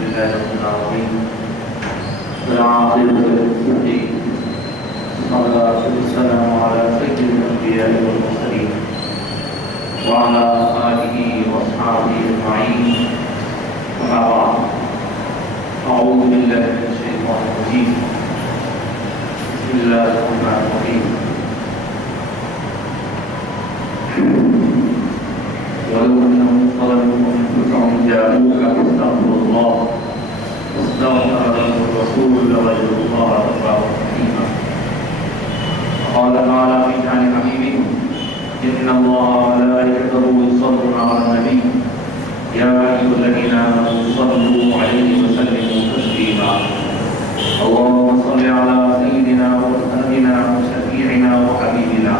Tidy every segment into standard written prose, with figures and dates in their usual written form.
لله رب العالمين والعاقبة للمتقين والصلاة والسلام على سيد الأنبياء والمرسلين وعلى آله وأصحابه أجمعين أما بعد أعوذ بالله من الشيطان الرجيم بسم الله الرحمن الرحيم ولو أنهم ظلموا أنفسهم جاءوك فاستغفروا الله واستغفر لهم الرسول لوجدوا الله توابا رحيما. قال تعالى في شأن حبيبه إن الله وملائكته يصلون على النبي يا أيها الذين آمنوا صلوا عليه وسلموا تسليما. اللهم صل على سيدنا وسندنا وشفيعنا وحبيبنا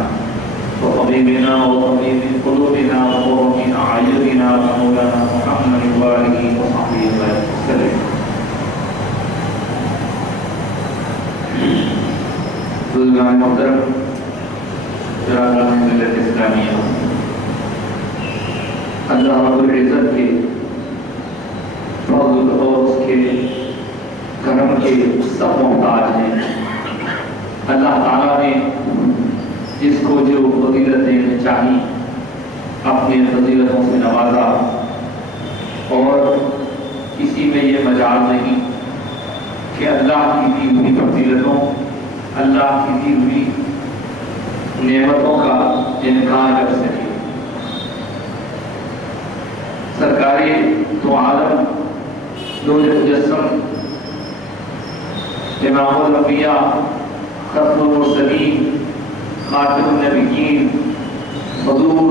وطبيبنا وطبيب قلوبنا وقرة أعيننا ومولانا محمد وآله وصحبه وسلم. بزرگان محترم، جناب ملت اسلامیہ، اللہ رب العزت کے فضل اور اس کے کرم کے سب محتاج ہیں. اللہ تعالیٰ نے جس کو جو فضیلت دینا چاہی اپنے فضیلتوں سے نوازا، اور کسی میں یہ مجال نہیں کہ اللہ کی دی ہوئی فضیلتوں، اللہ کی دی ہوئی نعمتوں کا انکار کر سکے. سرکار تو عالم نور مجسم امام الانبیاء ختم المرسلین خاتم النبیین حضور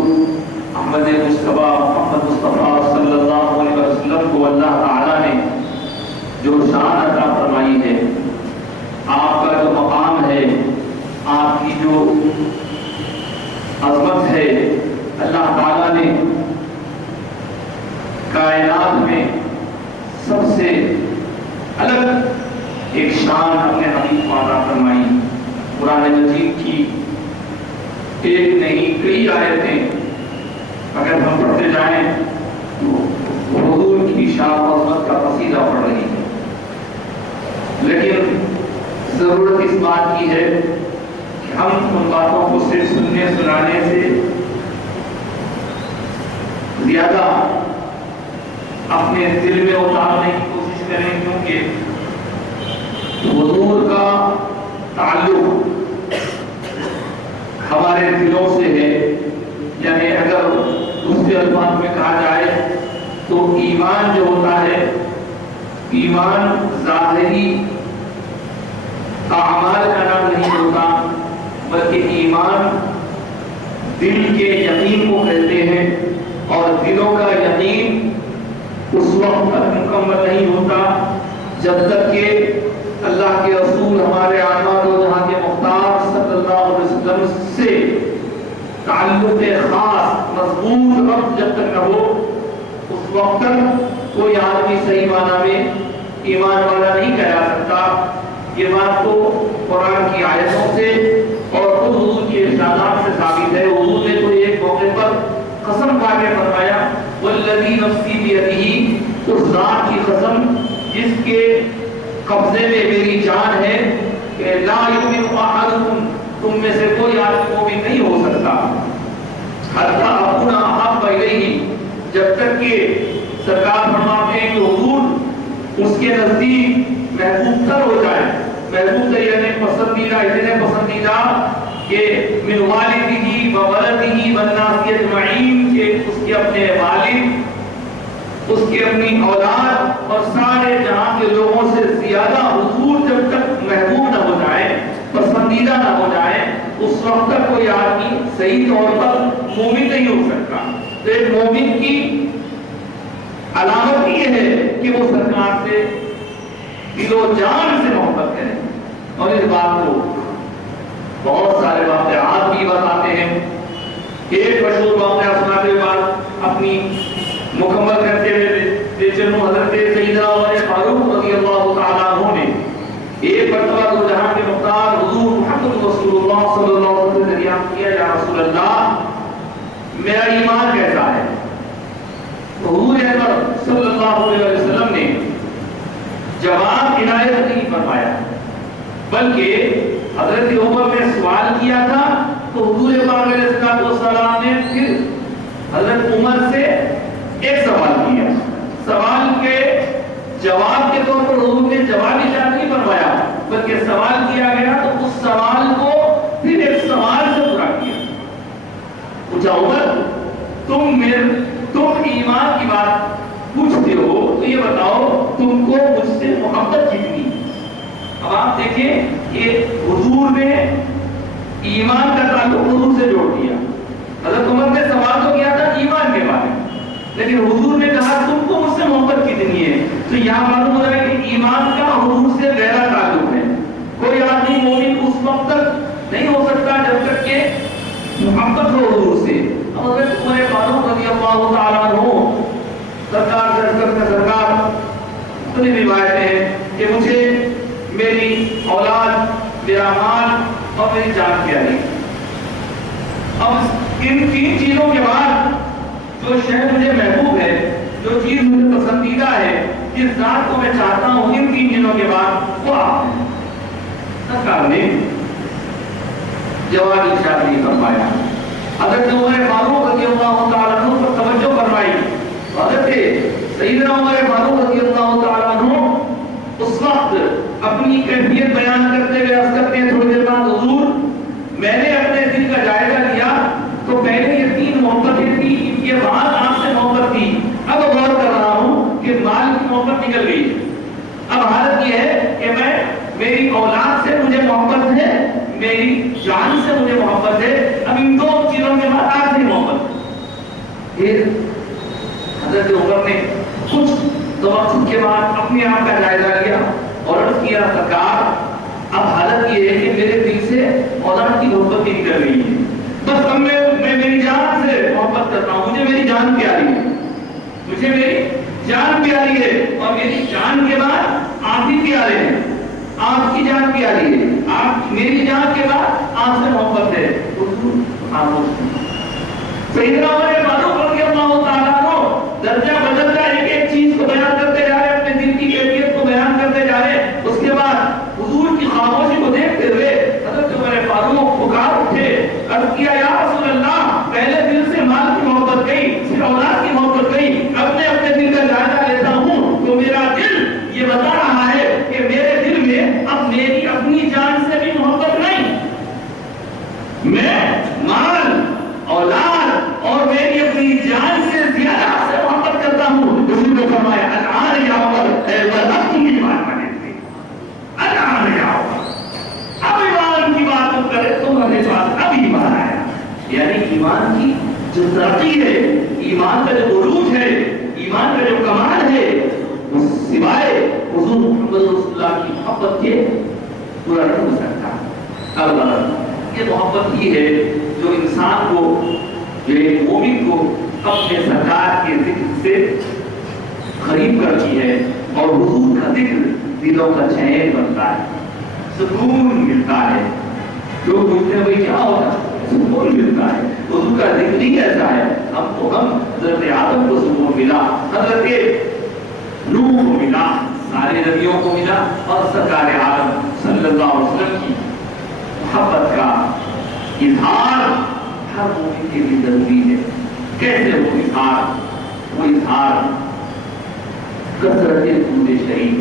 احمد مصطفیٰ محمد مصطفیٰ صلی اللہ علیہ وسلم کو اللہ تعالیٰ نے جو شان عطا فرمائی ہے، آپ کا جو مقام ہے، آپ کی جو عظمت ہے، اللہ تعالیٰ نے کائنات میں سب سے الگ ایک شان اپنے حبیب کو عطا فرمائی. قرآن مجید کی ایک نہیں کئی آیتیں اگر ہم پڑھتے جائیں تو حضور کی شان و عظمت کا قصیدہ پڑھ رہی ہے. لیکن ضرورت اس بات کی ہے کہ ہم ان باتوں کو صرف سننے سنانے سے زیادہ اپنے دل میں اتارنے کی کوشش کریں، کیونکہ حضور کا تعلق ہمارے دلوں سے ہے. یعنی اگر دوسرے الفاظ میں کہا جائے تو ایمان جو ہوتا ہے، ایمان ظاہری اعمال کا نام نہیں ہوتا، بلکہ ایمان دل کے یقین کو کہتے ہیں، اور دلوں کا یقین اس وقت تک مکمل نہیں ہوتا جب تک کہ اللہ کے رسول ہمارے اعمال و جہاں کے مختار صلی اللہ علیہ وسلم سے تعلق خاص مضبوط ربط جب تک نہ ہو، اس وقت تک کوئی آدمی صحیح معنی میں ایمان والا نہیں کہا سکتا. یہ بات تو قرآن کی آیتوں سے اور خود حضور کے ارشادات سے ثابت ہے. حضور نے تو ایک موقع پر قسم کھا کے فرمایا والذی نفسی بیدہ، اس ذات کی قسم جس کے قبضے میں میری جان ہے کہ لا یؤمن احدکم، تم میں سے کوئی آدمی مومن نہیں ہو سکتا حتی اکون احب الیہ، جب تک کہ سرکار فرماتے ہیں کہ حضور اس کے نزدیک محبوب تر ہو جائے. محبوب تر یعنی پسندیدہ، اتنے پسندیدہ کہ من والدہ و ولدہ والناس اجمعین، کہ اس کے اپنے والد، اس کے اپنی اولاد اور سارے جہاں کے لوگوں سے زیادہ حضور جب تک محبوب نہ ہو جائے، پسندیدہ نہ ہو جائے، اس وقت تک کوئی آدمی صحیح طور پر مومن نہیں ہو سکتا. تو ایک مومن کی علامت یہ ہے کہ وہ سرکار سے دل و جان سے محبت کرے. اور اس بات کو بہت سارے واقعات بھی بتاتے ہیں. ایک مشہور واقعہ سناتے ہوئے بات اپنی مکمل کرتے ہوئے لے چلوں. حضرت سیدنا عمر فاروق رضی اللہ تعالیٰ عنہ نے ایک مرتبہ دو جہاں کے مختار حضور محمد رسول اللہ صلی اللہ علیہ وسلم سے دریافت کیا، یا رسول اللہ میرا ایمان کیسا ہے؟ حضور اکرم صلی اللہ علیہ وسلم نے جواب عنایت نہیں فرمایا، بلکہ حضرت عمر نے سوال کیا تھا تو حضور پاک علیہ السلام نے پھر حضرت عمر سے ایک سوال کیا، سوال کے جواب کے طور پر حضور نے جواب ارشاد نہیں فرمایا، بلکہ سوال کیا گیا تو اس سوال کو پھر ایک سوال سے پورا کیا۔ پوچھا عمر تم ایمان کی بات پوچھتے ہو تو یہ بتاؤ تم کو مجھ سے محبت کتنی؟ اب آپ دیکھیں کہ حضور نے ایمان کا تعلق حضور سے جوڑ دیا۔ حضرت عمر نے سوال تو کیا تھا ایمان کے بارے میں، لیکن حضور نے کہا تم کو مجھ سے محبت کتنی ہے، تو یہاں معلوم ہو رہا ہے کہ ایمان کا حضور سے گہرا تعلق ہے۔ کوئی آدمی مومن اس وقت تک نہیں ہو سکتا جب تک کہ محبت ہو حضور سے۔ حضرت عمر فاروق رضی اللہ تعالیٰ عنہ سرکار اتنی روایتیں ہیں کہ مجھے میری اولاد، میرا مال اور میری جان پیاری۔ اب ان تین چیزوں کے بعد جو شے مجھے محبوب ہے، جو چیز مجھے پسندیدہ ہے، جس ذات کو میں چاہتا ہوں، ان تین چیزوں کے بعد وہ آپ ہیں۔ سرکار نے جواب ارشاد نہیں فرمایا۔ حضرت عمر فاروق رضی اللہ تعالیٰ عنہ پر توجہ فرمائی۔ حضرت سیدنا عمر فاروق رضی اللہ تعالیٰ عنہ اس وقت اپنی کیفیت بیان کرتے ہوئے عرض کرتے ہیں تھوڑی دیر بعد حضور میں نے اپنے دل کا جائزہ لیا تو پہلے یہ تین محبتیں تھی، ان کے بعد آپ سے محبت تھی، اب غور کر رہا ہوں کہ مال کی محبت نکل گئی، اب حالت یہ ہے کہ میری اولاد سے مجھے محبت ہے، میری جان سے مجھے محبت ہے، اب ان دو چیزوں کے بعد آپ سے محبت۔ پھر حضرت عمر نے کچھ توقف کے بعد اپنے آپ کا جائزہ لیا اور عرض کیا سرکار اب حالت یہ ہے کہ میرے دل سے اولاد کی محبت ہی نکل رہی ہے، بس اب میں میری جان سے محبت کرتا ہوں، مجھے میری جان پیاری ہے، مجھے میری جان پیاری ہے، اور میری جان کے بعد آپ ہی پیارے ہیں، آپ کی جان پیاری ہے، آپ میری جان کے بعد آپ سے محبت ہے۔ سیدنا عمر فاروق رضی اللہ تعالیٰ عنہ درجہ بدلتا ایک ایک چیز کو بیان کرتے جا رہے، اپنے دل کی کیفیت کو بیان کرتے جا رہے۔ اس کے بعد حضور کی خاموشی کو دیکھتے ہوئے حضرت عمر فاروق پکار اٹھے، عرض کیا یا رسول اللہ پہلے دل سے مال کی محبت گئی، پھر اولاد کی محبت گئی، اب میں اپنے دل کا جائزہ لیتا ہوں تو میرا دل یہ بتا رہا ہے کہ میرے دل میں اب میری اپنی جان سے بھی محبت نہیں، میں مال، اولاد اور میری اپنی جان سے زیادہ سے محبت کرتا ہوں۔ حضور نے فرمایا الآن یا عمر، اے عمر اب تم ایمان کا دیکھتے، الآن یا عمر اب ایمان کی بات تم کرے، تمہارے پاس اب ایمان آیا۔ یعنی ایمان کی جو ترقی ہے، ایمان کا جو عروج ہے، ایمان کا جو کمال ہے، وہ سوائے حضور محمد رسول اللہ کی محبت کے پورا نہیں ہو سکتا۔ اب یہ محبت ہی ہے جو انسان کو، جو ایک مومن کو اپنے سرکار کے ذکر سے قریب کرتی ہے، اور حضور کا ذکر دلوں کا چین بنتا ہے، سکون ملتا ہے۔ لوگ پوچھتے ہیں بھائی کیا ہوگا؟ سکون ملتا ہے۔ حضور کا ذکر ہی ایسا ہے۔ ہم حضرت آدم کو سکون ملا، حضرت نوح کو ملا، سارے نبیوں کو ملا، اور سرکار عالم صلی اللہ علیہ وسلم کی محبت کا اظہار ہر مومن کے لیے ضروری ہے۔ کیسے وہ اظہار؟ وہ اظہار کثرت درود شریف،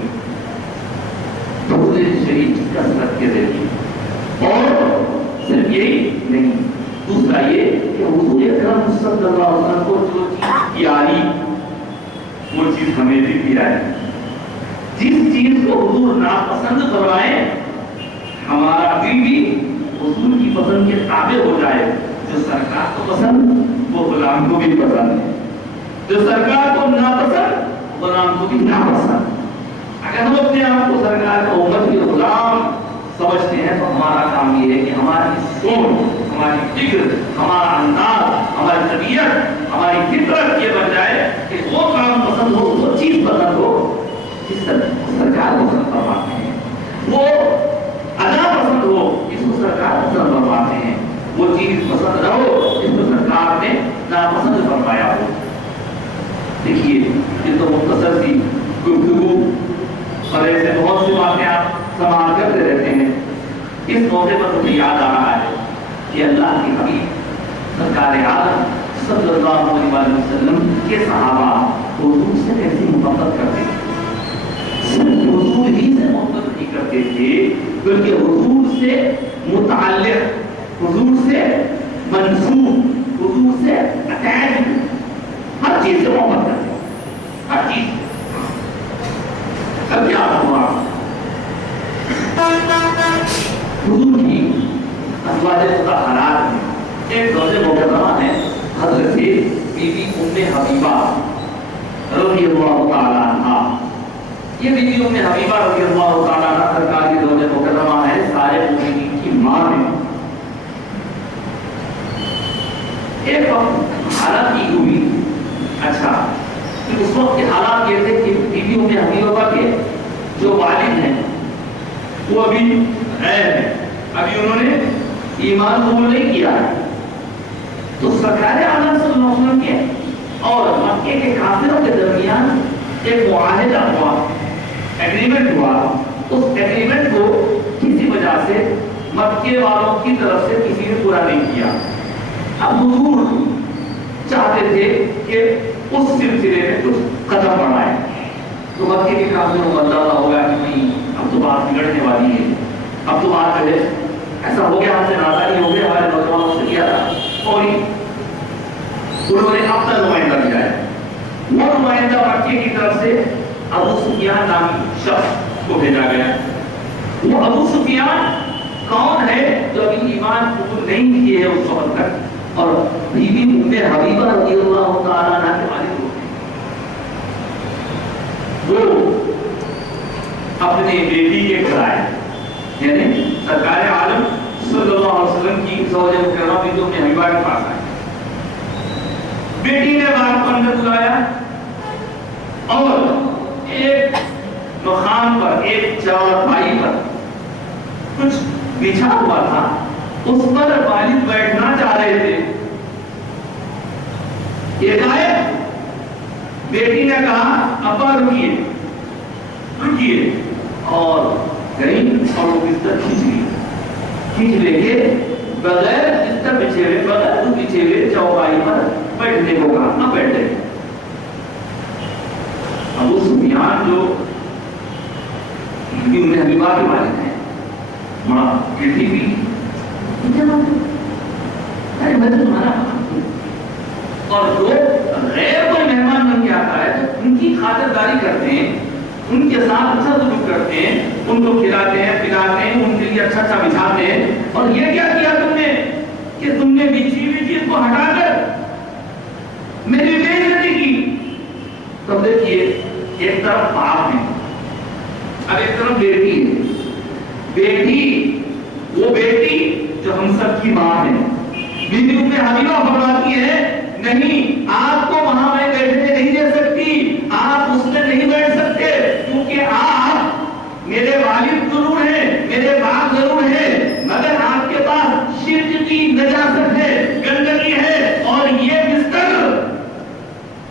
درود شریف کی کثرت کے ذریعے، اور صرف یہی نہیں، دوسرا یہ کہ حضور اکرم صلی اللہ علیہ وسلم کو جو چیز پیاری وہ چیز ہمیں بھی پیاری، جس چیز کو حضور ناپسند فرمائے ہمارا دل بھی حضور کی پسند کے تابع ہو جائے۔ جو سرکار کو پسند وہ غلام کو بھی پسند ہے، جو سرکار کو ناپسند غلام کو بھی ناپسند۔ اگر ہم اپنے آپ کو سرکار کا امت کے غلام سمجھتے ہیں تو ہمارا کام یہ ہے کہ ہماری سوچ، ہماری فکر، ہمارا انداز، ہماری طبیعت، ہماری فطرت یہ بن جائے کہ وہ کام پسند ہو، وہ چیز پسند ہو جس سرکار کو پسند فرماتے ہیں، وہ ادا پسند ہو جس کو سرکار پسند فرماتے ہیں، وہ چیز پسند نہ ہو جس کو سرکار نے ناپسند فرمایا ہو۔ دیکھیے یہ تو مختصر سی گفتگو اور ایسے بہت سی باتیں آپ سماعت کرتے رہتے ہیں. اس موقع پر مجھے یاد آ رہا ہے کہ اللہ کے حبیب سرکار عالم صلی اللہ علیہ وسلم کے صحابہ حضور سے کیسی محبت کرتے تھے. صرف حضور ہی سے محبت نہیں کرتے تھے بلکہ حضور سے متعلق، حضور سے منسوب، حضور سے اٹیچ ہر چیز سے محبت کرتے ہیں، ہر چیز. اب کیا ہوا حضور کی ازواج مطہرات میں ایک زوج مکرمہ ہے حضرت بی بی ام حبیبہ رضی اللہ تعالیٰ عنہا. یہ بی بی ام حبیبہ رضی اللہ تعالیٰ عنہ سرکار کی زوج مکرمہ ہے، سارے مومنین کی ماں ہے. ایک وقت حالات کی ہوئی، اچھا اس وقت کے حالات یہ تھے کہ بی بی ام حبیبہ کے جو والد ہیں وہ ابھی غیر ہیں، ابھی انہوں نے ایمان قبول نہیں کیا ہے. تو سرکار عالم صلی اللہ علیہ وسلم کے اور مکے کے کافروں کے درمیان ایک معاہدہ ہوا، ایگریمنٹ ہوا. اس ایگریمنٹ کو کسی وجہ سے مکے والوں کی طرف سے کسی نے پورا نہیں کیا. اب حضور چاہتے تھے کہ اس سلسلے میں کچھ قدم بڑھائیں. تو مکے کے کافروں کو اندازہ ہوگا کہ نہیں اب تو بات بگڑنے والی ہے، اب تو بات ہے ایسا ہو گیا، ہم سے نادانی ہو گیا، ہمارے نوجوانوں سے کیا تھا. اور انہوں نے اب تک نمائندہ دیا ہے. وہ نمائندہ مکے کی طرف سے ابو سفیان نامی شخص کو بھیجا گیا. وہ ابو سفیان کون ہے؟ جو ابھی ایمان قبول نہیں کیے ہیں اس وقت تک، اور بی بی ام حبیبہ رضی اللہ تعالیٰ عنہ کے والد ہوتے ہیں. وہ اپنے بیٹی کے گھر آئے، یعنی سرکار عالم صلی اللہ علیہ وسلم کی زوج مکرمہ بی بی ام حبیبہ کے پاس آئے. بیٹی نے بات کو اندر بلایا اور ایک مقام پر، ایک چارپائی پر کچھ بچھا ہوا تھا، اس پر والد بیٹھنا چاہ رہے تھے. ایک بیٹی نے کہا ابا رکیے رکیے، اور گئی اور وہ بستر کھینچ لے کے بغیر بستر بچھے ہوئے، بغیر بچھے ہوئے چوپائی پر بیٹھنے کو کہا. نہ بیٹھے. ابو سفیان جو بی بی حبیبہ کے والد ہیں، ماں بیٹی بھی ارے میں تو تمہارا اور جو غیر کوئی مہمان بن کے آتا ہے تو ان کی خاطرداری کرتے ہیں، ان کے ساتھ اچھا سلوک کرتے ہیں، ان کو کھلاتے ہیں پلاتے ہیں، ان کے لیے اچھا اچھا بچھاتے ہیں. اور یہ کیا کیا تم نے کہ تم نے بچھی ہوئی چیز کو ہٹا کر میری بے عزتی کی. تب دیکھیے ایک طرف باپ ہے، اب ایک طرف بیٹی ہے. بیٹی وہ بیٹی جو ہم سب کی ماں ہے. بی بی ام حبیبہ فرماتی ہے نہیں، آپ کو وہاں میں بیٹھنے نہیں دے سکتی، آپ اس میں نہیں بیٹھ سکتے، کیونکہ آپ میرے والد ضرور ہیں، میرے باپ ضرور ہیں، مگر آپ کے پاس شرک کی نجاست ہے، گندگی ہے، اور یہ بستر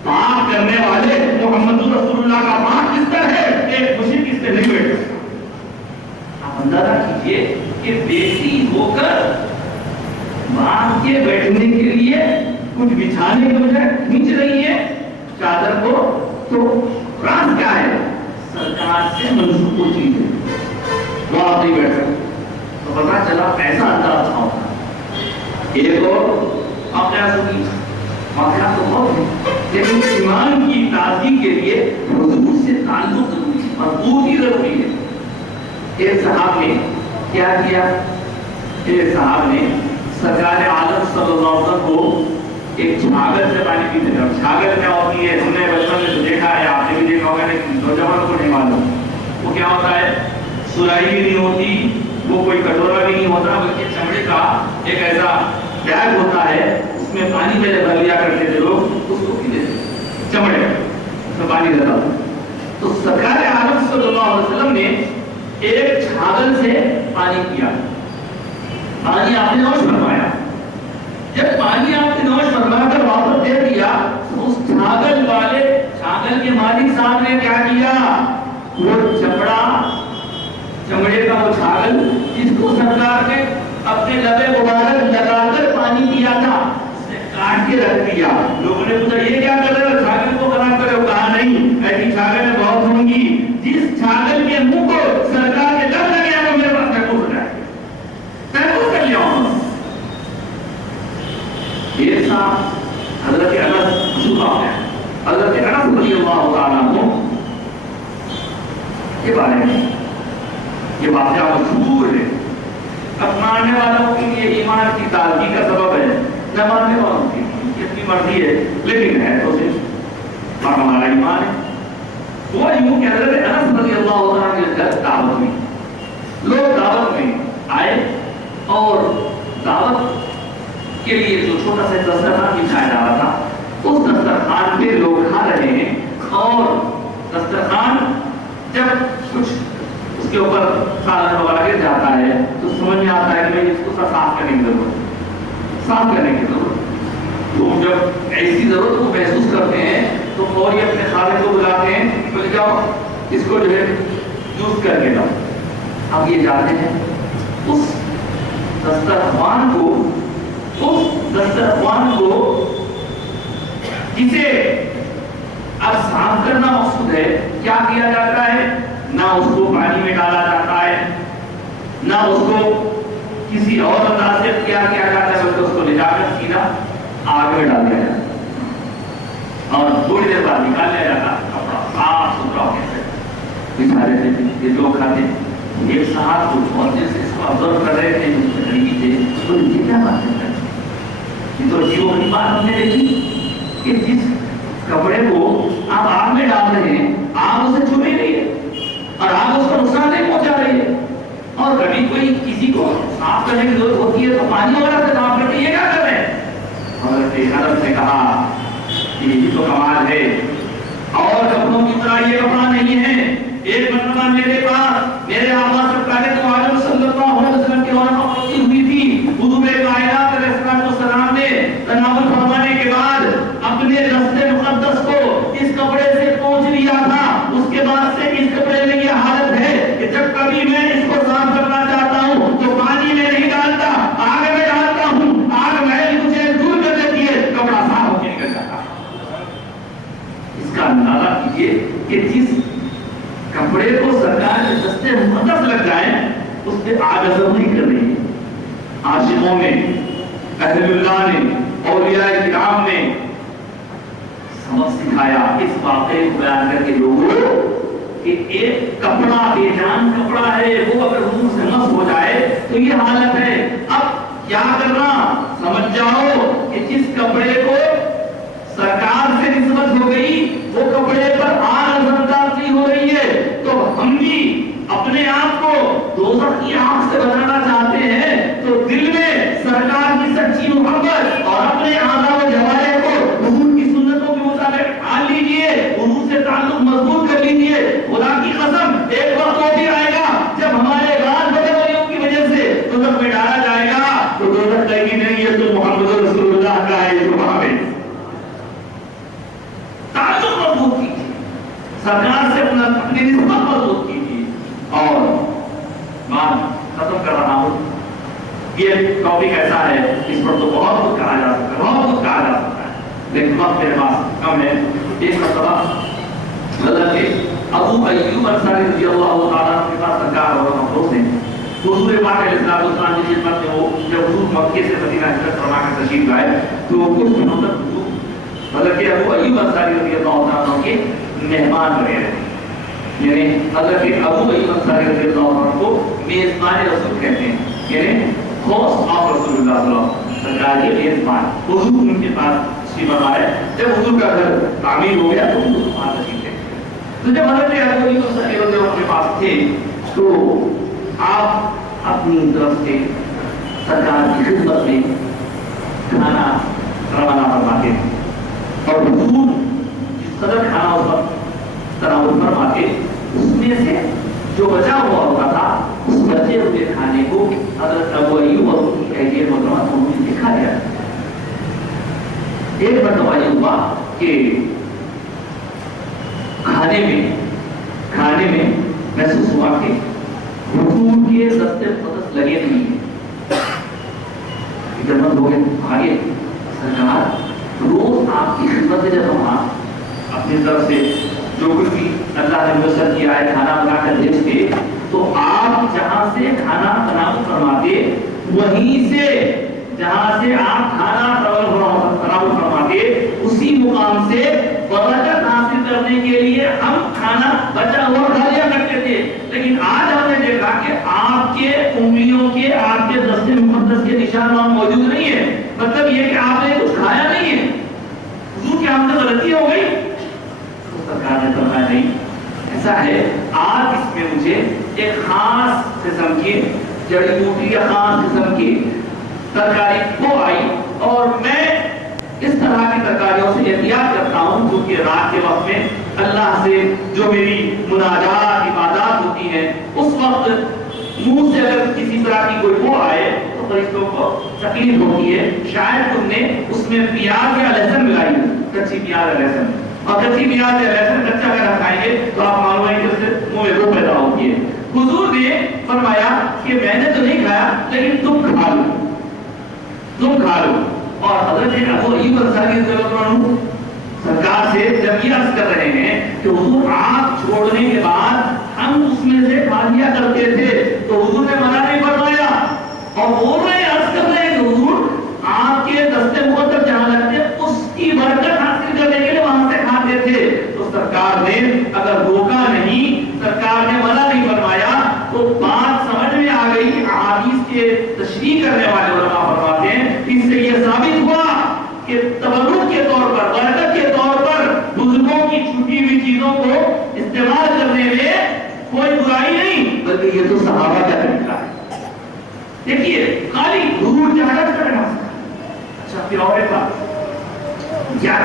پاک کرنے والے محمد رسول اللہ کا پاک بستر ہے، ایک مشرک اس سے نہیں بیٹھ سکتا. آپ اندازہ کیجئے کہ بیٹی ہو کر باپ کے بیٹھنے کے لیے کچھ بچھانے کے بجائے کھینچ رہی ہے چادر کو، تو راز کیا ہے؟ سرکار سے منسوب وہ چیز ہے، وہ آپ نہیں بیٹھ سکتے. تو پتا چلا ایسا انداز تھا. ایک اور آپ نے سنی واقعات تو بہت ہے، لیکن ایمان کی تازگی کے لیے حضور سے تعلق ضروری ہے، مضبوطی ضروری ہے. ایک صاحب نے کیا کیا؟ ایک صاحب نے سرکار عالم صلی اللہ علیہ وسلم کو ایک چھاگل سے پانی پیتے تھے. چھاگل کیا ہوتی ہے؟ ہم نے بچپن میں تو دیکھا ہے، آپ نے بھی دیکھا ہوگا، لیکن نوجوانوں کو نہیں معلوم. وہ کیا ہوتا ہے؟ سرائی بھی نہیں ہوتی، وہ کوئی کٹورا بھی نہیں ہوتا، بلکہ چمڑے کا ایک ایسا بیگ ہوتا ہے، اس میں پانی پہلے بھر لیا کرتے تھے لوگ، اس کو پیتے تھے چمڑے میں پانی رہتا تھا. تو سرکار عالم صلی اللہ علیہ وسلم نے ایک چھاگل سے پانی پیا، پانی آپ نے نوش فرمایا. جب پانی آپ نے نوش فرما کر واپس دے دیا تو اس چھاگل والے چھاگل کے مالک صاحب نے کیا کیا؟ وہ چمڑے کا وہ چھاگل جس کو سرکار نے اپنے لبے مبارک لگا کر پانی دیا تھا، اس نے کاٹ کے رکھ دیا۔ لوگوں نے پوچھا یہ کیا کر رہے ہو؟ چھاگل کو خراب کر رہے ہو؟ کہا نہیں، ایسی چھاگل میں بہت ہوں گی جس چھاگل کے منہ کو سرکار کے لب لگے وہ میرے پاس محفوظ ہو جائے، محفوظ کر لیا ہوں۔ یہ صاحب حضرت انس چھپا ہے، حضرت انس رضی اللہ تعالیٰ عنہ کے بارے میں یہ واقعہ مشہور ہے۔ اب ماننے والوں کے لیے ایمان کی تازگی کا سبب ہے، نہ ماننے والوں کی اتنی مرضی ہے، لیکن ہے تو صرف ہمارا ایمان ہے۔ وہ یوں کہ حضرت انس رضی اللہ تعالیٰ کے گھر دعوت میں لوگ دعوت میں آئے اور دعوت کے لیے جو چھوٹا سا دسترخوان بچھایا جا رہا تھا، اس دسترخوان پہ لوگ کھا رہے ہیں، اور دسترخوان جب کچھ اس کے اوپر سالن وغیرہ گر جاتا ہے تو سمجھ میں آتا ہے کہ بھائی اس کو صاف کرنے کی ضرورت ہے، صاف کرنے کی ضرورت ہے۔ تو جب ایسی ضرورت کو محسوس کرتے ہیں تو فوری اپنے خادم کو بلاتے ہیں، بولے جاؤ اس کو جو ہے یوز کر کے لاؤ۔ اب یہ جاتے ہیں اس دسترخوان کو جسے اب صاف کرنا مقصود ہے، کیا کیا جاتا ہے؟ نہ اس کو پانی میں ڈالا جاتا ہے، نہ اس کو کسی اور انداز سے کیا جاتا ہے، بلکہ اس کو لے جا کر سیدھا آگ میں ڈال دیا جاتا ہے اور تھوڑی دیر بعد نکال لیا جاتا ہے، کپڑا صاف ستھرا ہو گیا۔ یہ لوگ کھاتے ہیں، ایک صاحب کو بہت دیر سے اس کو آبزرو کر رہے تھے، قریبی تھے، تو یہ کیا بات ہے؟ یہ تو عجیب و غریب بات ہم نے دیکھی کہ جس کپڑے کو آپ آگ میں ڈال رہے ہیں، آگ اسے چھو نہیں رہی ہے اور آگ اس کو نقصان نہیں پہنچا رہی ہے، اور کبھی کوئی کسی کو صاف کرنے کی ضرورت ہوتی ہے تو پانی وغیرہ سے صاف کرتے، یہ کیا کر رہے ہیں؟ حضرت انس نے کہا کہ یہ تو کمال ہے، اور کپڑوں کی طرح یہ کپڑا نہیں ہے۔ ایک مرتبہ میرے پاس میرے آقا سرکار دو عالم صلی اللہ علیہ وسلم کی رونق ہوتی ہوئی تھی، حضور کائنات علیہ السلام نے تناول فرمانے کے بعد اپنے رستے مقدس کو اس کپڑے سے پوچھ لیا تھا۔ اس کے بعد سے اس کپڑے میں یہ حالت ہے کہ جب کبھی میں اس کو صاف کرنا چاہتا ہوں تو پانی میں نہیں ڈالتا، آگ میں ڈالتا ہوں، آگ محل مجھے دور کر دیتی ہے، کپڑا صاف ہو کے نکل جاتا۔ اس کا اندازہ کیجیے کہ جس کپڑے کو سرکار کے دستے مقدس لگ جائیں اس پہ آگ اثر نہیں کر رہی ہے۔ عاشقوں نے، اہل اللہ نے، اولیاء کرام نے سبق سکھایا اس واقعے کو بیان کر کے لوگوں کہ ایک کپڑا بے جان کپڑا ہے، وہ اگر حضور سے مس ہو جائے تو یہ حالت ہے۔ اب کیا کرنا؟ سمجھ جاؤ کہ جس کپڑے کو سرکار سے نسبت ہو گئی وہ کپڑے پر آگ اثردار نہیں ہو رہی ہے، تو ہم بھی اپنے آپ کو دوزخ کی آگ سے بچانا چاہتے ہیں تو دل میں سرکار کی سچی محبت اور اپنے اعضاء و جوارح کو حضور کی سنتوں کے مطابق ڈال لیجیے، حضور سے تعلق مضبوط کر لیجیے۔ خدا کی قسم ایک وقت وہ بھی آئے گا جب ہمارے بعد بڑے ولیوں کی وجہ سے دوزخ میں ڈالا جائے گا تو دوزخ کہے گی نہیں یہ تو محمد رسول اللہ کا ہے، جو وہاں ہے۔ تعلق مضبوط کیجیے، سرکار سے اپنی نسبت مضبوط کیجیے۔ اور بات ختم کر رہا ہوں، یہ ٹاپک ایسا ہے اس پر تو بہت کچھ کہا جا سکتا ہے، بہت کچھ کہا جا سکتا ہے، لیکن وقت میرے پاس کم ہے۔ ایک مرتبہ حضرت ابو ایوب انصاری رضی اللہ تعالیٰ عنہ کے پاس سرکار اور مخلوق نے حضور پاک علیہ السلام کی خدمت میں، وہ جب حضور مکے سے مدینہ ہجرت فرما کر تشریف لائے تو کچھ دنوں تک حضور حضرت ابو ایوب انصاری رضی اللہ تعالیٰ عنہ کے مہمان بنے رہے، یعنی حضرت ابو ایوب انصاری رضی اللہ عنہ کو میزبان رسول کہتے ہیں، یعنی ہوسٹ آف رسول اللہ صلی اللہ علیہ وسلم، سرکار کے میزبان۔ حضور ان کے پاس تشریف فرمائے، جب حضور کا گھر تعمیر ہو گیا تو حضور وہاں تشریف لے گئے۔ تو جب حضرت ابو ایوب انصاری رضی اللہ عنہ کے پاس تھے تو آپ اپنی طرف سے سرکار کی خدمت میں کھانا روانہ فرماتے ہیں، اور حضور جس قدر کھانا اس وقت تناول فرماتے اس میں سے جو بچا ہوا ہوتا تھا اس بچے ہوئے کھانے کو حضرت ابو ایوب اور ان کی اہلیہ محترمہ دونوں نے کھا لیا۔ ایک مرتبہ یہ ہوا کہ کھانے میں محسوس ہوا کہ حضور کے دست مقدس لگے نہیں ہیں. خدمت ہو گئے آگے سرکار روز آپ کی خدمت میں جب ہم اپنی طرف سے جو کچھ بھی اللہ نے ميسر کیا ہے کھانا بنا کر بھیجتے تو آپ جہاں سے کھانا تناول فرماتے وہیں سے جہاں سے آپ کھانا تناول فرماتے اسی مقام سے برکت حاصل کرنے کے لیے ہم کھانا بچا ہوا کھا لیا کرتے تھے. لیکن آج ہم نے دیکھا کہ آپ کے انگلیوں کے آپ کے دست مقدس کے نشان وہاں موجود نہیں ہے. مطلب یہ کہ آپ نے کچھ کھایا نہیں ہے. حضور کیا ہم سے غلطی ہو گئی؟ تو سرکار نے فرمایا نہیں ایسا ہے. آج اس میں مجھے ایک خاص قسم کی جڑی بوٹی یا خاص قسم کی ترکاری وہ آئی اور میں اس طرح کی ترکاریوں سے احتیاط کرتا ہوں کیونکہ رات کے وقت میں اللہ سے جو میری مناجات عبادات ہوتی ہیں اس وقت منہ سے اگر کسی طرح کی کوئی وہ آئے تو فرشتوں کو تکلیف ہوتی ہے. شاید تم نے اس میں پیاز یا لہسن ملائی ہے, کچی پیاز یا لہسن, اور کچی پیاز یا لہسن کچا اگر آپ کھائیں گے تو آپ معلوم ہے کہ اس سے منہ میں وہ پیدا ہوتی ہے. حضور نے فرمایا کہ میں نے تو نہیں کھایا لیکن تم کھا لو. اور حضرت ابو ایوب انصاری رضی اللہ عنہ سرکار سے جب یہ عرض کر رہے ہیں کہ حضور آپ چھوڑنے کے بعد ہم اس میں سے کھا لیا کرتے تھے تو حضور نے منع نہیں فرمایا اور بول رہے ہیں عرض کر رہے ہیں کہ حضور آپ کے دست مقدس جہاں لگتے اس کی برکت حاصل کرنے کے لیے وہاں سے کھاتے تھے. تو سرکار نے اگر روکا نہیں, سرکار نے منع نہیں فرمایا تو بات سمجھ میں آ گئی. احادیث کے تشریح کرنے والے علماء فرماتے ہیں اس سے یہ ثابت ہوا کہ تبرک کے طور پر برکت کے طور پر بزرگوں کی چھٹی ہوئی چیزوں کو استعمال کرنے میں کوئی برائی نہیں بلکہ یہ تو صحابہ کا طریقہ ہے. دیکھیے خالی حضور جہالت کرنا. اچھا پھر اور ایک بات کیا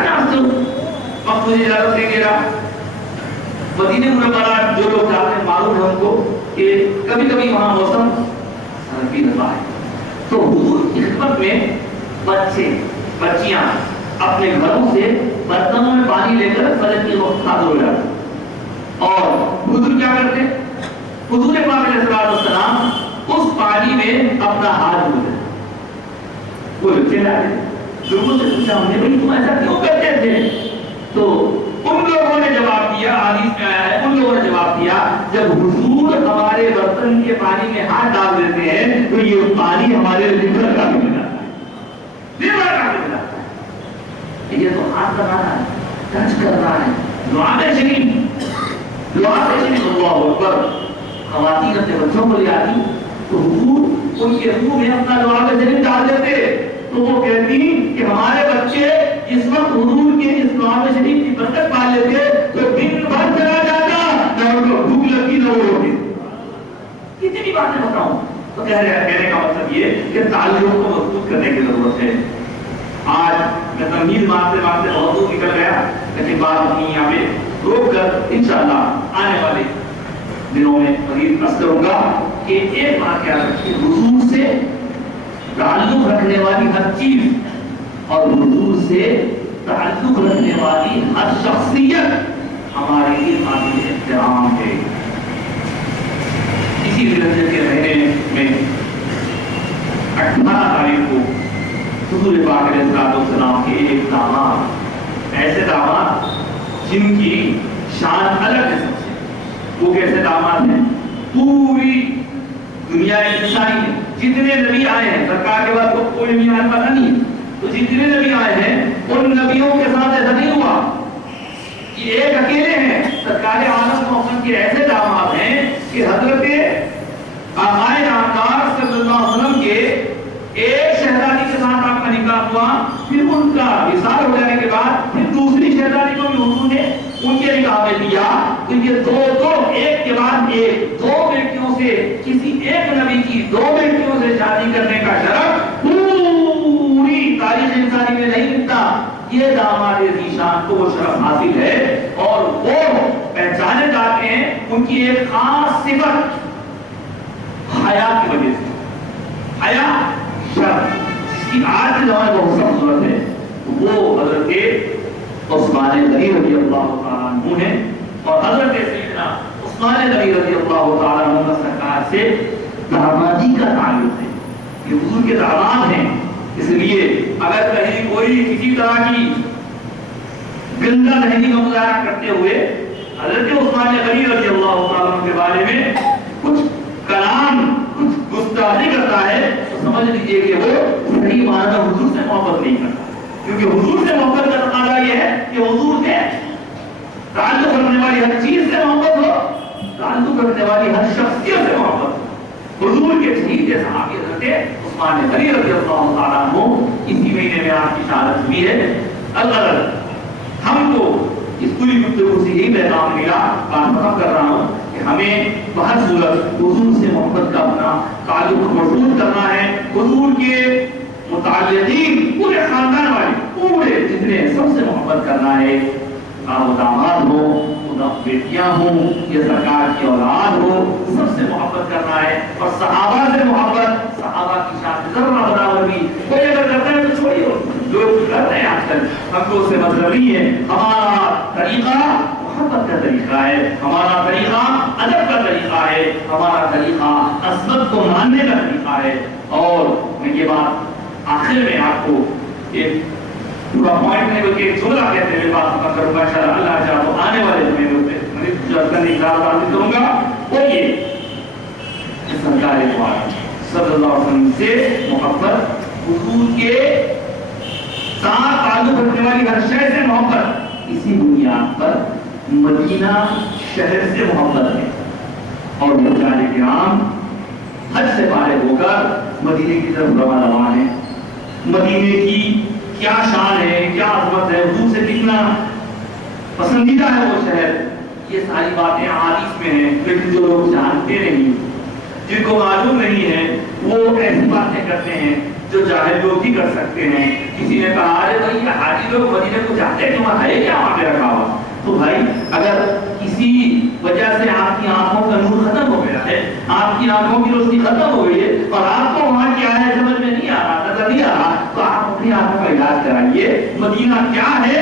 وقت مجھے اجازت دیں گے مدینہ منورہ جو لوگ جاتے ہیں معلوم ہے ان کو کہ کبھی کبھی وہاں موسم سردی رہتا ہے تو حضور کی خدمت میں بچیاں اپنے گھروں سے برتنوں میں پانی لے کر فجر کے وقت حاضر ہو جاتے اور حضور کیا کرتے حضور پاک علیہ السلام اس پانی میں اپنا ہاتھ دھوتے. وہ بچے لاتے لوگوں سے پوچھا ہم نے بھائی تم ایسا کیوں کرتے تھے تو ان لوگوں نے جواب دیا, حدیث میں آیا ہے ان لوگوں نے جواب دیا جب حضور ہمارے برتن کے پانی میں ہاتھ ڈال دیتے ہیں تو یہ پانی ہمارے لیور کا بھی ملا ہے. یہ تو ہاتھ لگانا ہے, ٹچ کرنا ہے. لعاب شریف اللہ اکبر. خواتین اپنے بچوں کو لے آتی تو حضور ان کے منہ میں اپنا لعاب شریف ڈال دیتے تو وہ کہتی کہ ہمارے بچے اس وقت حضور کے اس لعاب شریف کی برکت پا لیتے تو دن بھر چلا جاتا نہ ان کو بھوک لگتی نہ وہ روٹی. کتنی باتیں بتاؤں تو کہنے کا مطلب یہ کہ تعلق کو مضبوط کرنے کی ضرورت ہے. آج میں تمہید مانتے بہت دور نکل گیا لیکن بات اپنی یہاں پہ روک کر انشاءاللہ آنے والے دنوں میں مزید عرض کروں گا کہ ایک بات یاد رکھیے حضور سے تعلق رکھنے والی ہر چیز اور حضور سے تعلق رکھنے والی ہر شخصیت ہمارے لیے قابل احترام ہے. اسی درجے کے مہینے میں 18 تاریخ کو حضور پاک علیہ السلام کے ایک داماد, ایسے داماد جن کی شان الگ ہے سب سے. وہ کیسے داماد ہیں؟ پوری دنیا انسانی ہے جتنے نبی آئے ہیں سرکار کے بعد کوئی نبی آنے والا نہیں ہے تو جتنے نبی آئے ہیں ان نبیوں کے ساتھ ایسا نہیں ہوا کہ ایک اکیلے ہیں. سرکار عالم محمد کے ایسے داماد ہیں کہ حضرت آقائے نامدار صلی اللہ علیہ وسلم کے ایک شہزادی کے ساتھ آپ کا نکاح ہوا, پھر ان کا وصال ہو جانے کے بعد پھر دوسری شہزادی کو بھی حضور نے ان کے نکاح میں دیا. تو یہ دو ایک کے بعد ایک دو بیٹیوں سے کسی ایک نبی کی دو بیٹیوں سے شادی کرنے کا شرف پوری تاریخ انسانی میں نہیں ملتا. یہ داماد ذیشان کو وہ شرف حاصل ہے اور وہ پہچانے جاتے ہیں ان کی ایک خاص صفت حیا کی وجہ سے. حیا شرف جس کی آج کے زمانے میں بہت سخت ضرورت ہے وہ حضرت عثمان غنی رضی اللہ تعالیٰ عنہ نے اور حضرت سیدنا عثمان غنی رضی اللہ تعالیٰ عنہ سرکار سے دامادی کا تعلق ہے، یہ حضور کے داماد ہیں، اس لیے اگر کہیں کوئی کسی طرح کی گندہ ذہنی کا مظاہرہ کرتے ہوئے حضرت عثمان غنی رضی اللہ تعالیٰ عنہ کے بارے میں کچھ کلام کچھ گستاخی کرتا ہے تو سمجھ لیجئے کہ وہ صحیح معنی حضور سے محبت نہیں کرتا، کیونکہ حضور سے محبت کا تقاضا یہ ہے کہ حضور کے تعلق رکھنے والی ہر چیز سے محبت ہو، تعلق رکھنے والی ہر شخصیت سے محبت ہو۔ حضور کے چہیتے صحابی حضرت عثمان غنی رضی اللہ تعالیٰ عنہ اسی مہینے میں آپ کی شہادت ہوئی ہے۔ الغرض ہم کو اس پوری گفتگو سے یہی پیغام ملا، بات ختم کر رہا ہوں کہ ہمیں بہر صورت حضور سے محبت کا اپنا تعلق مضبوط کرنا ہے، حضور کے متعلقین پورے خاندان والے پورے جتنے سب سے محبت کرنا ہے، وہ داماد ہو، بیٹیاں ہوں یا سرکار کی اولاد ہو، سب سے محبت کرنا ہے، اور صحابہ سے محبت، صحابہ کی شان ذرہ برابر بھی کوئی اگر کرتا ہے تو چھوڑیے، لوگ کرتے ہیں آج کل، ہم کو اس سے مطلب نہیں ہے۔ ہمارا طریقہ محبت کا طریقہ ہے، ہمارا طریقہ ادب کا طریقہ ہے، ہمارا طریقہ عصمت کو ماننے کا طریقہ ہے۔ اور میں یہ بات آخر میں آپ کو ایک پورا پوائنٹ نہیں بلکہ ایک جملہ کہتے ہوئے بات ختم کروں گا، انشاءاللہ اللہ چاہے تو آنے والے دنوں میں جو کرنے کی تعریف کروں گا وہ یہ کہ سرکار اقبال صلی اللہ علیہ وسلم سے محبت، حضور کے ساتھ تعلق رکھنے والی ہر شے سے محبت، اسی بنیاد پر مدینہ شہر سے محبت ہے، اور حجاج کرام حج سے فارغ ہو کر مدینے کی طرف روانہ ہیں۔ مدینے کی کیا شان ہے، کیا عظمت ہے، حضور سے کتنا پسندیدہ ہے وہ شہر، یہ ساری باتیں احادیث میں ہیں، لیکن جو لوگ جانتے نہیں، جن کو معلوم نہیں ہے، وہ ایسی باتیں کرتے ہیں جو جاہل لوگ بھی کر سکتے ہیں۔ کسی نے کہا ارے بھائی یہ حاجی لوگ مدینے کو جاتے ہیں، وہاں ہے کیا وہاں پہ رکھا ہوا؟ تو بھائی اگر کسی وجہ سے آپ کی آنکھوں کا نور ختم ہو گیا ہے، آپ کی آنکھوں کی روشنی ختم ہو گئی ہے، اور آپ کو وہاں کیا ہے سمجھ میں نہیں آ رہا، نظر نہیں آ رہا، تو آپ اپنی آنکھوں کا علاج کرائیے۔ مدینہ کیا ہے،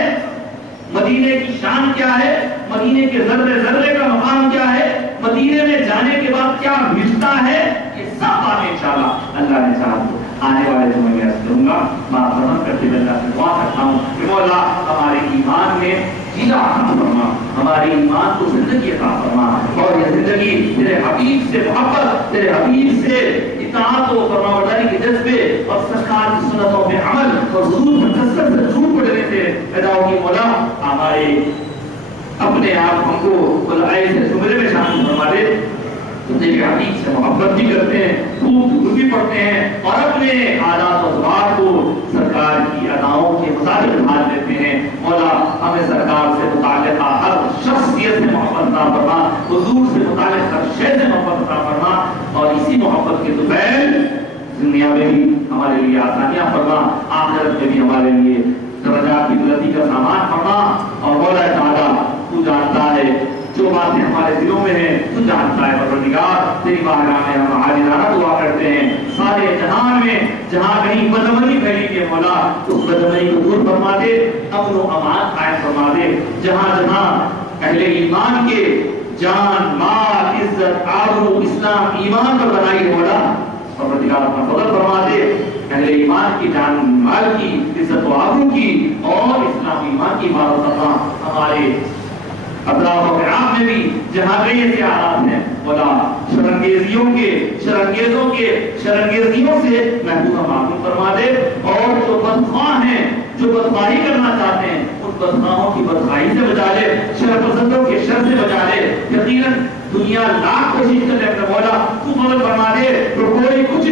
مدینے کی شان کیا ہے، مدینے کے ذرے ذرے کا مقام کیا ہے، مدینے میں جانے کے بعد کیا ملتا ہے، یہ سب باتیں انشاءاللہ اللہ نے چاہا تو آنے والے دنوں میں عرض کروں گا۔ میں ختم کرتے ہوئے اللہ سے دعا کرتا ہوں کہ مولا ہمارے ایمان میں جینا عطا فرما، ہمارے ایمان کو زندگی عطا فرما، اور یہ زندگی تیرے حبیب سے محبت، تیرے حبیب سے اطاعت و فرمانبرداری کے جذبے اور سرکار کی سنتوں پہ عمل اور حضور پر کثرت سے جھوٹ پڑنے سے پیدا ہوگی۔ مولا ہمارے اپنے آپ ہم کو بلائے سے زمرے میں شامل فرما دے، تو تیرے حبیب سے محبت بھی کرتے ہیں، خوب بھی پڑھتے ہیں، اور اپنے عادات و ذوات کو سرکار کی اداؤں کے مطابق ڈھال دیتے ہیں۔ مولا ہمیں سرکار سے متعلقہ ہر شخصیت سے محبت عطا فرما، حضور سے متعلق ہر شے سے محبت عطا فرما، اور اسی محبت کے دوپہر دنیا میں بھی ہمارے لیے آسانیاں فرما، آخرت میں بھی ہمارے لیے درجات کی بلندی کا سامان فرما۔ اور مولا تعالیٰ تو جانتا ہے جو باتیں ہمارے دلوں میں ہیں، تو جانتا ہے پروردگار، تیری بارگاہ میں ہم عاجزانہ دعا کرتے ہیں، سارے جہان میں جہاں کہیں بدامنی پھیلی ہے مولا اس بدامنی کو دور فرما دے، امن و امان قائم فرما دے، جہاں جہاں اہل ایمان کے جان مال عزت آبرو اسلام ایمان پر بنائی ہے مولا پروردگار اپنا فضل فرما دے، اہل ایمان کی جان مال کی عزت و آبرو کی اور اسلام ایمان کی حفاظت فرما، ہمارے اطراف و اطراف میں بھی جہاں کئی ایسے حالات ہیں مولا شرنگیزیوں سے محفوظ و معصوم فرما دے، اور جو بدخواہ ہیں جو بدخواہی کرنا چاہتے ہیں ان بدخواہوں کی بدخواہی سے بچا لے، شر پسندوں کے شر سے بچا لے۔ یقیناً دنیا لاکھ کوشش کر لے اپنے مولا تو فضل فرما دے تو کوئی کچھ